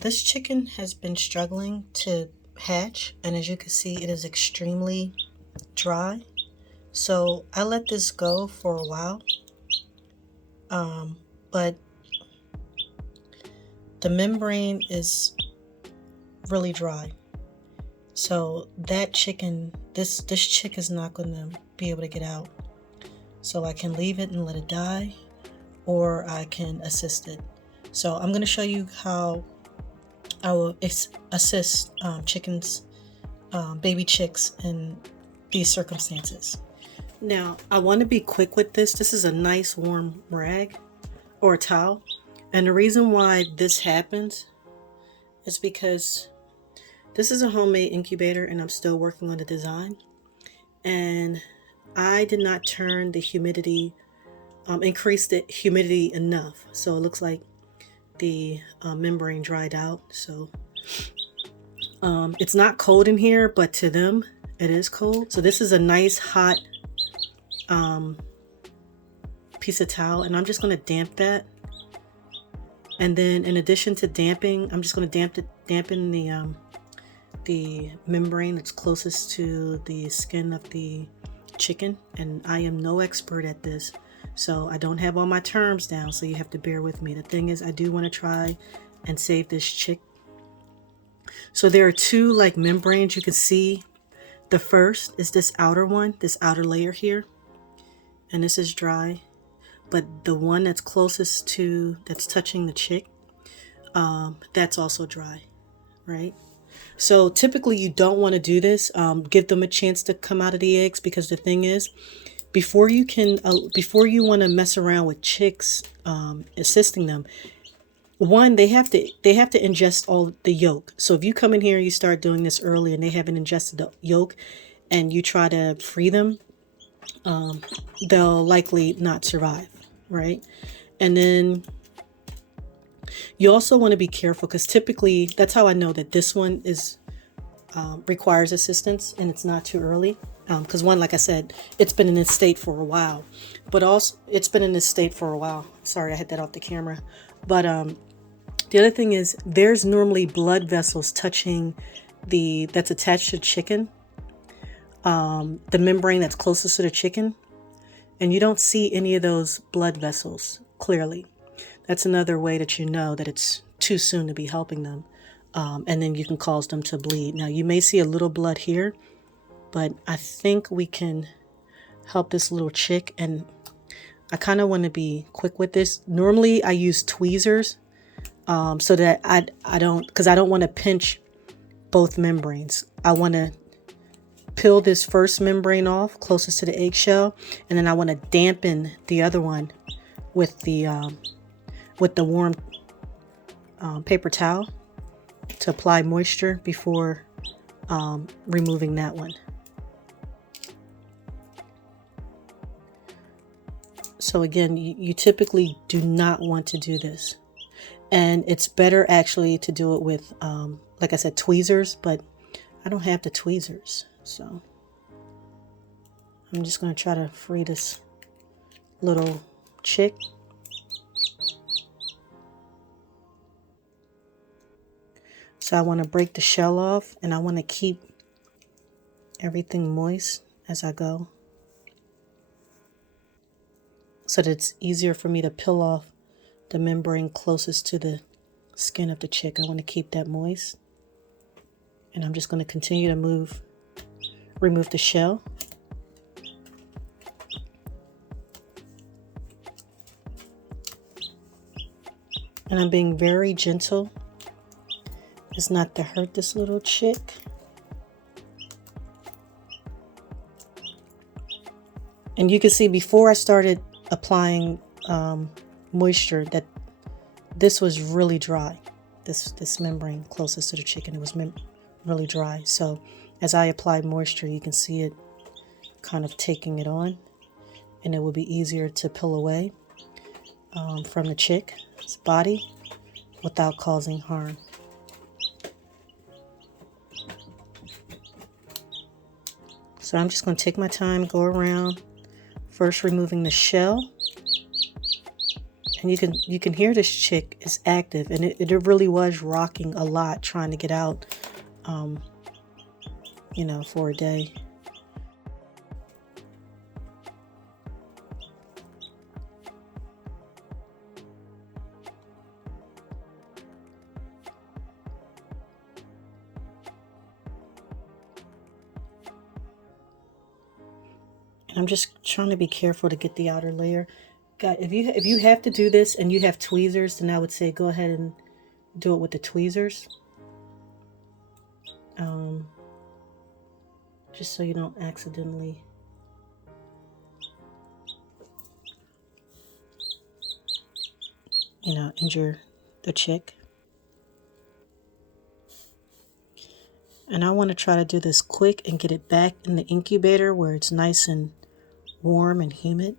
this chicken has been struggling to hatch, and as you can see, it is extremely dry. So I let this go for a while, but the membrane is really dry. So that chicken, this chick is not going to be able to get out. So I can leave it and let it die, or I can assist it. So I'm going to show you how I will assist chickens, baby chicks in these circumstances. Now, I want to be quick with this. This is a nice warm rag or a towel. And the reason why this happens is because this is a homemade incubator and I'm still working on the design. And I did not turn the humidity, increase the humidity enough. So it looks like the membrane dried out. So it's not cold in here, but to them it is cold. So this is a nice hot piece of towel, and I'm just going to damp that. And then in addition to damping, I'm just going to dampen the membrane that's closest to the skin of the chicken. And I am no expert at this, so I don't have all my terms down, so you have to bear with me. The thing is, I do want to try and save this chick. So there are two like membranes you can see. The first is this outer one, this outer layer here, and this is dry. But the one that's closest to, that's touching the chick, that's also dry, right? So typically you don't want to do this. Give them a chance to come out of the eggs, because the thing is, before you want to mess around with chicks, assisting them, one, they have to ingest all the yolk. So if you come in here and you start doing this early and they haven't ingested the yolk, and you try to free them, they'll likely not survive, right? And then you also want to be careful, because typically that's how I know that this one is requires assistance and it's not too early. Because one, like I said, it's been in this state for a while, but also it's been in this state for a while. Sorry, I had that off the camera. But the other thing is, there's normally blood vessels touching that's attached to chicken, the membrane that's closest to the chicken, and you don't see any of those blood vessels clearly. That's another way that you know that it's too soon to be helping them, and then you can cause them to bleed. Now you may see a little blood here, but I think we can help this little chick, and I kind of want to be quick with this. Normally I use tweezers, so that I don't, because I don't want to pinch both membranes. I want to peel this first membrane off closest to the eggshell, and then I want to dampen the other one with the warm paper towel to apply moisture before removing that one. So again, you typically do not want to do this, and it's better actually to do it with, like I said, tweezers, but I don't have the tweezers, so I'm just going to try to free this little chick. So I want to break the shell off, and I want to keep everything moist as I go, so that it's easier for me to peel off the membrane closest to the skin of the chick. I want to keep that moist. And I'm just going to continue to remove the shell. And I'm being very gentle. It's not to hurt this little chick. And you can see before I started applying moisture that this was really dry. This membrane closest to the chicken, it was really dry. So as I applied moisture, you can see it kind of taking it on, and it will be easier to peel away from the chick's body without causing harm. So I'm just going to take my time, go around, first removing the shell, And you can hear this chick is active, and it really was rocking a lot trying to get out, you know, for a day. And I'm just trying to be careful to get the outer layer. God, if you have to do this and you have tweezers, then I would say go ahead and do it with the tweezers. Just so you don't accidentally, you know, injure the chick. And I want to try to do this quick and get it back in the incubator where it's nice and warm and humid.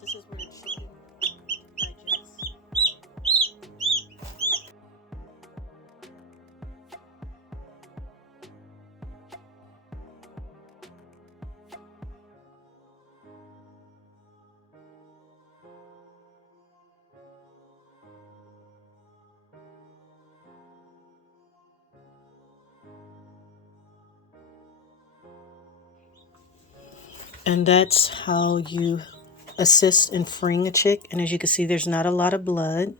This is where the chicken digests. And that's how you assist in freeing a chick. And as you can see, there's not a lot of blood.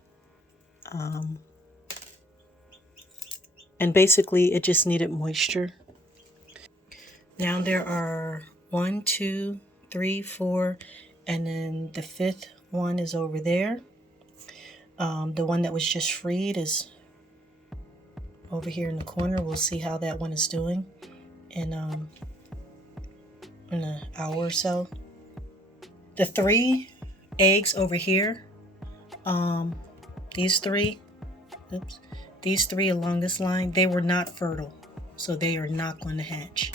And basically, it just needed moisture. Now there are 1, 2, 3, 4, and then the 5th one is over there. The one that was just freed is over here in the corner. We'll see how that one is doing in an hour or so. The 3 eggs over here, these 3 along this line, they were not fertile, so they are not going to hatch.